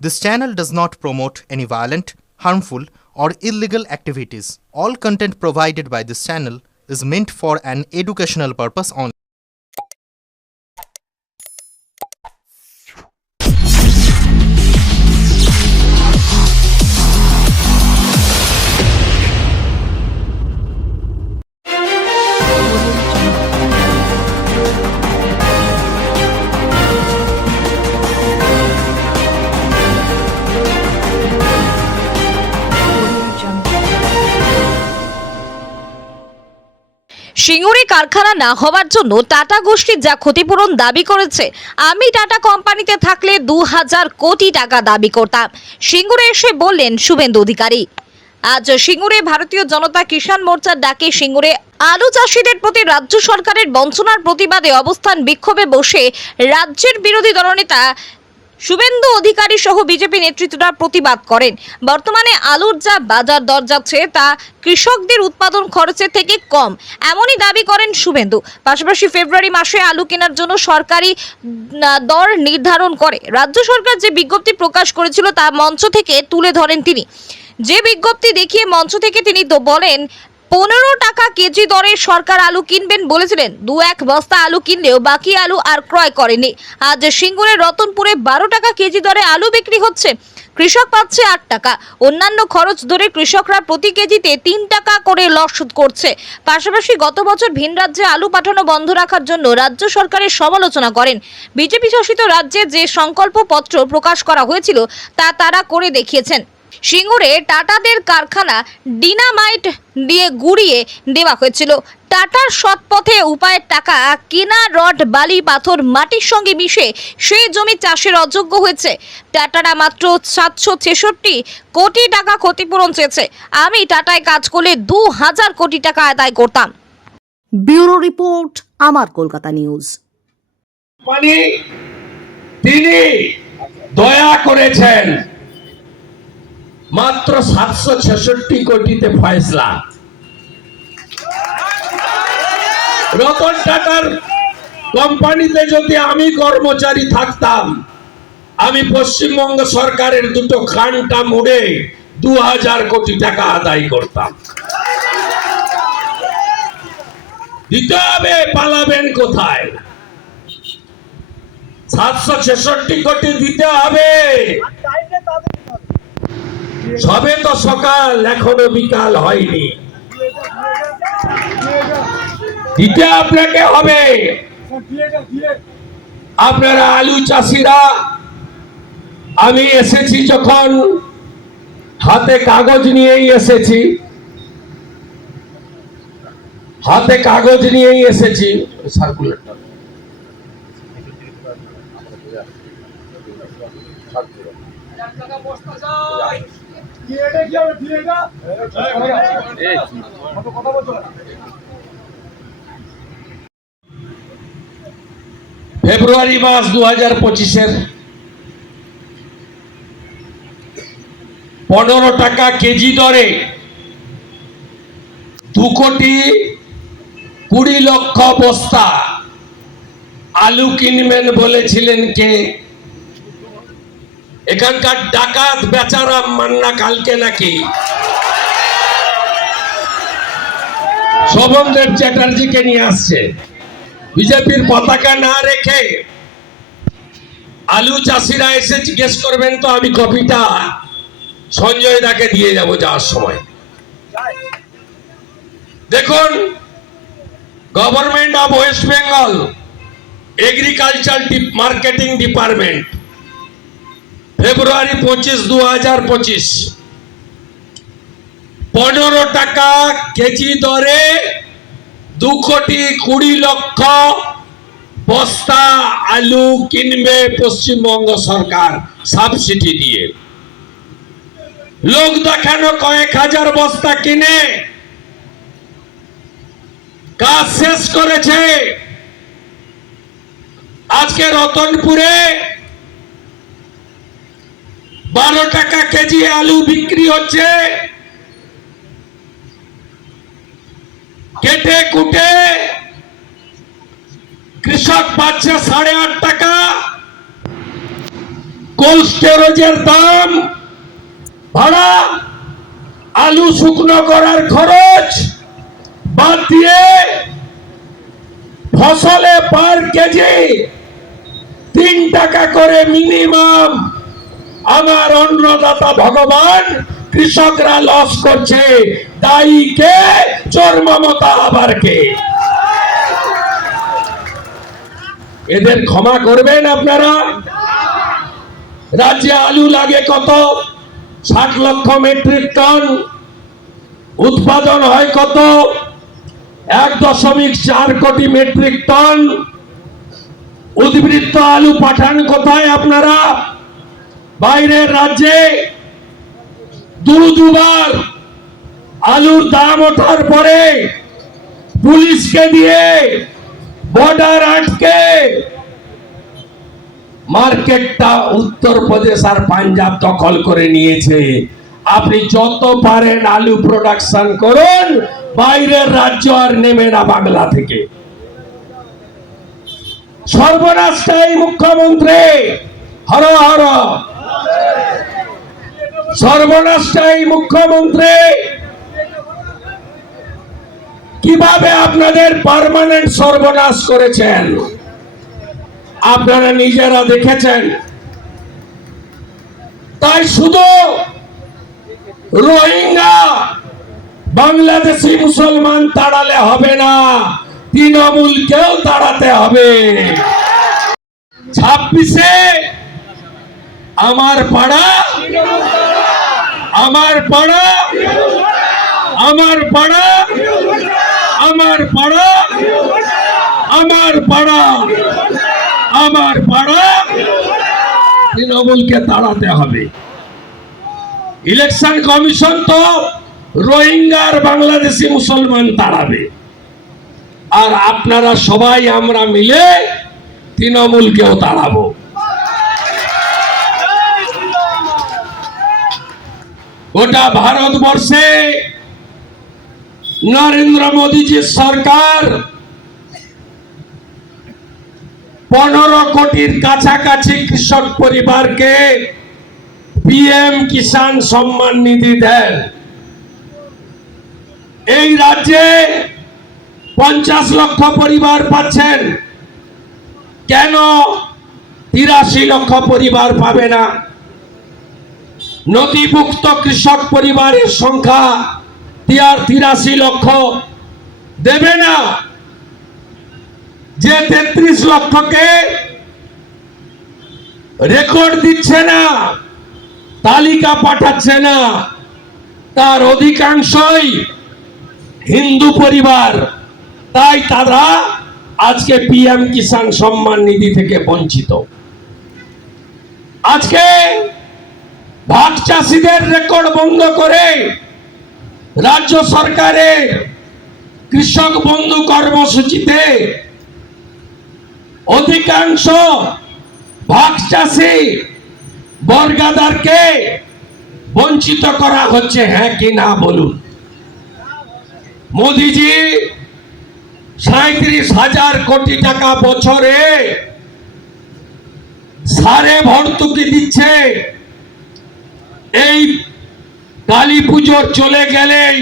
This channel does not promote any violent, harmful, or illegal activities. All content provided by this channel is meant for an educational purpose only. সিঙ্গুরে কারখানা না হওয়ার জন্য tata গোষ্ঠী যা ক্ষতিপূরণ দাবি করেছে, আমি টাটা কোম্পানিতে থাকলে 2000 কোটি টাকা দাবি করতাম, সিঙ্গুরে এসে বললেন শুভেন্দু অধিকারী। আজ সিঙ্গুরে ভারতীয় জনতা কিষাণ মোর্চার ডাকে সিঙ্গুরে আলু চাষিদের প্রতি রাজ্য সরকারের বঞ্চনার প্রতিবাদে অবস্থান বিক্ষোভে বসে রাজ্যের বিরোধী দলনেতা শুভেন্দু অধিকারী সহ বিজেপি নেতৃত্বরা প্রতিবাদ করেন। বর্তমানে আলুর যা বাজার দর যাচ্ছে তা কৃষকদের উৎপাদন খরচের থেকে কম, এমনই দাবি করেন শুভেন্দু। পাশাপাশি ফেব্রুয়ারি মাসে আলু কেনার জন্য সরকারি দর নির্ধারণ করে রাজ্য সরকার যে বিজ্ঞপ্তি প্রকাশ করেছিল তা মঞ্চ থেকে তুলে ধরেন তিনি। যে বিজ্ঞপ্তি দেখিয়ে মঞ্চ থেকে তিনি বলেন 15 টাকা কেজি দরে সরকার আলু কিনবেন বলেছিলেন। 2-1 বস্তা আলু কিনলেও বাকি আলু আর ক্রয় করেনি। আজ সিঙ্গুরের রতনপুরে 12 টাকা কেজি দরে আলু বিক্রি হচ্ছে, কৃষক পাচ্ছে 8 টাকা। অন্যান্য খরচ ধরে কৃষকরা প্রতি কেজিতে 3 টাকা করে লস করছে। পাশাপাশি গত বছর ভিন রাজ্যে আলু পাঠানো বন্ধ রাখার জন্য রাজ্য সরকারের সমালোচনা করেন। বিজেপি শাসিত রাজ্যে যে সংকল্প পত্র প্রকাশ করা হয়েছিল তা তারা করে দেখিয়েছেন। সিঙ্গুরে টাটাদের কারখানা ডিনামাইট দিয়ে গুড়িয়ে দেওয়া হয়েছিল। টাটার সৎপথে উপায়ের টাকা কেনা রড, বালি, পাথর, মাটির সঙ্গে মিশে সেই জমি চাষের অযোগ্য হয়েছে। টাটারা মাত্র 766 কোটি টাকা ক্ষতিপূরণ চেয়েছে। আমি টাটায় কাজ করলে 2000 কোটি টাকা আদায় করতাম। ব্যুরো রিপোর্ট, আমার কলকাতা নিউজ। মানে তিনি দয়া করেছেন মাত্র 766 কোটিতে ফয়সলা। রতন টাটার কোম্পানিতে যদি আমি কর্মচারী থাকতাম, আমি পশ্চিমবঙ্গ সরকারের দুটো খানটা মুড়ে 2000 কোটি টাকা আদায় করতাম। দিতে হবে, পালাবেন কোথায়? 766 কোটি দিতে হবে। সবে তো সকাল, এখনো বিকাল হয়নি। দিতে আপনাকে হবে। আপনারা আলু চাষিরা, আমি এসেছি যখন হাতে কাগজ নিয়েই এসেছি, সার্কুলেটর ফেব্রুয়ারি মাস 2025-এর 15 টাকা কেজি দরে 2,20,00,000 বস্তা আলু কিনবেন বলেছিলেন কে? এখানকার ডাকাত বেচারাম মান্না কালকে নাকি শোভনদেব চ্যাটার্জিকে নিয়ে আসছে। বিজেপির পতাকা না রেখে আলু চাষিরা এসে জিজ্ঞেস করবেন তো আমি কপিটা সঞ্জয় দাকে দিয়ে যাব যাওয়ার সময়। দেখুন, government of West Bengal agriculture marketing department ফেব্রুয়ারি 25, 2025 15 টাকা কেজি দরে 2,20,00,000 বস্তা আলু কিনবে পশ্চিমবঙ্গ সরকার সাবসিডি দিয়ে। লোক দেখানো কয়েক হাজার বস্তা কিনে কাজ শেষ করেছে। আজকে রতনপুরে 12 টাকা কেজি আলু বিক্রি হচ্ছে। কেটে কুটে কৃষক পাচ্ছে 8.5 টাকা, কোল্ড স্টোরেজের দাম, ভাড়া, আলু শুকনো করার খরচ বাদ দিয়ে ফসলে পার কেজি 3 টাকা করে মিনিমাম আমার অন্নদাতা ভগবান কৃষকরা লস করছে। দায়ী কে? চোর মমতা আবার কে? এদের ক্ষমা করবেন আপনারা? রাজ্যে আলু লাগে কত? 60 লক্ষ মেট্রিক টন। উৎপাদন হয় কত? 1.4 কোটি মেট্রিক টন। উদ্বৃত্ত আলু পাঠান কোথায় আপনারা? বাইরের রাজ্যে। দুবার আলুর দাম ওঠার পরে পুলিশকে দিয়ে বর্ডার আটকে মার্কেটটা উত্তরপ্রদেশ আর পাঞ্জাব দখল করে নিয়েছে। আপনি যত পারেন আলু প্রোডাকশন করুন, বাইরের রাজ্য আর নেমে না বাংলা থেকে। সর্বনাশটাই মুখ্যমন্ত্রী, হর হর। সর্বনাশটাই মুখ্যমন্ত্রী। কিভাবে আপনাদের পার্মানেন্ট সর্বনাশ করেছেন আপনারা নিজেরা দেখেছেন। তাই শুধু রোহিঙ্গা বাংলাদেশি মুসলমান তাড়ালে হবে না, তৃণমূলকেও তাড়াতে হবে। 26-এ আমার পাড়া, আমার পাড়া, আমার পাড়া, আমার পাড়া, আমার পাড়া, আমার পাড়া, তৃণমূলকে তাড়াতে হবে। ইলেকশন কমিশন তো রোহিঙ্গার বাংলাদেশি মুসলমান তাড়াবে, আর আপনারা সবাই আমরা মিলে তৃণমূলকেও তাড়াবো। গোটা ভারতবর্ষে নরেন্দ্র মোদীজির সরকার 15 কোটির কাছাকাছি কৃষক পরিবারকে পিএম কিষাণ সম্মান নিধি দেন। এই রাজ্যে 50 লক্ষ পরিবার পাচ্ছেন, কেন 83 লক্ষ পরিবার পাবে না? নথিভুক্ত কৃষক পরিবারের সংখ্যা 83 লক্ষ দেবে না। যে 33 লক্ষকে রেকর্ড দিচ্ছে না, তালিকা পাঠাচ্ছে না, তার অধিকাংশই হিন্দু পরিবার। তাই তারা আজকে পিএম কিষাণ সম্মান নিধি থেকে বঞ্চিত। আজকে ভাগ চাষীদের রেকর্ড বন্ধ করে রাজ্য সরকারের কৃষক বন্ধু কর্মসূচিতে অধিকাংশ ভাগ চাষী বর্গাদারকে বঞ্চিত করা হচ্ছে। হ্যাঁ কি না বলুন? মোদিজি 37,000 কোটি টাকা বছরে সারে ভর্তুকি দিচ্ছে। এই কালী পুজোর চলে গেলেই,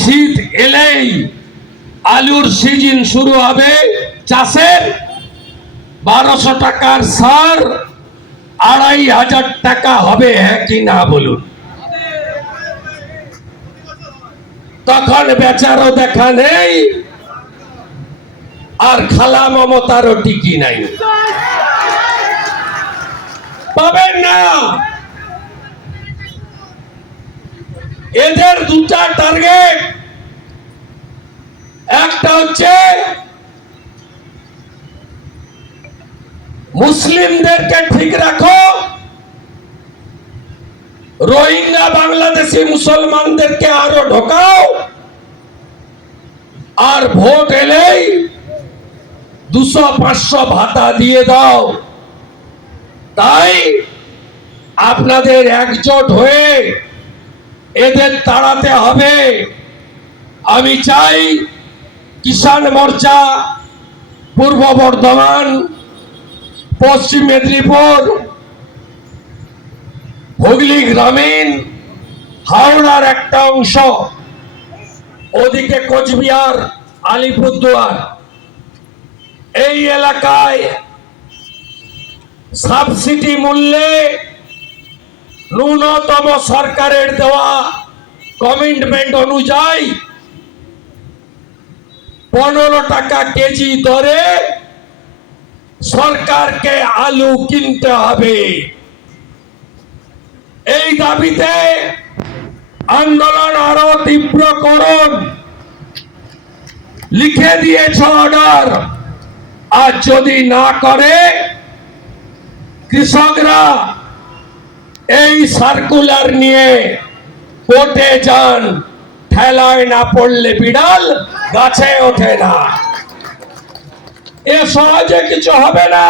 শীত এলেই আলুর সিজন শুরু হবে। চাষের 1200 টাকার সার 2,500 টাকা হবে। হ্যাঁ কি না বলুন? তখন বেচারও দেখা নেই, আর খালা মমতারও টিকি নাই, পাবেন না। এদের দুটা টার্গেট, একটা হচ্ছে মুসলিমদেরকে ঠিক রাখো, রোহিঙ্গা বাংলাদেশি মুসলমানদেরকে আরো ঢোকাও, আর ভোট এলেই 200-500 ভাতা দিয়ে দাও। তাই আপনাদের একজোট হয়ে এদের তাড়াতে হবে। আমি চাই কিষাণ মোর্চা পূর্ব বর্ধমান, পশ্চিম মেদিনীপুর, হুগলি গ্রামীণ, হাওড়ার একটা অংশ, ওদিকে কোচবিহার, আলিপুরদুয়ার, এই এলাকায় সাবসিডি মূল্যে ন্যূনতম সরকারের দেওয়া কমিটমেন্ট অনুযায়ী 15 টাকা কেজি দরে সরকারকে আলু কিনতে হবে। এই দাবিতে আন্দোলন আরো তীব্র করুন, লিখে দিয়েছে অর্ডার। আর যদি না করে কৃষকরা এই সার্কুলার নিয়ে কোর্টে যান। ঠেলায় না পড়লে বিড়াল গাছে ওঠে না। এ সহজে কিছু হবে না।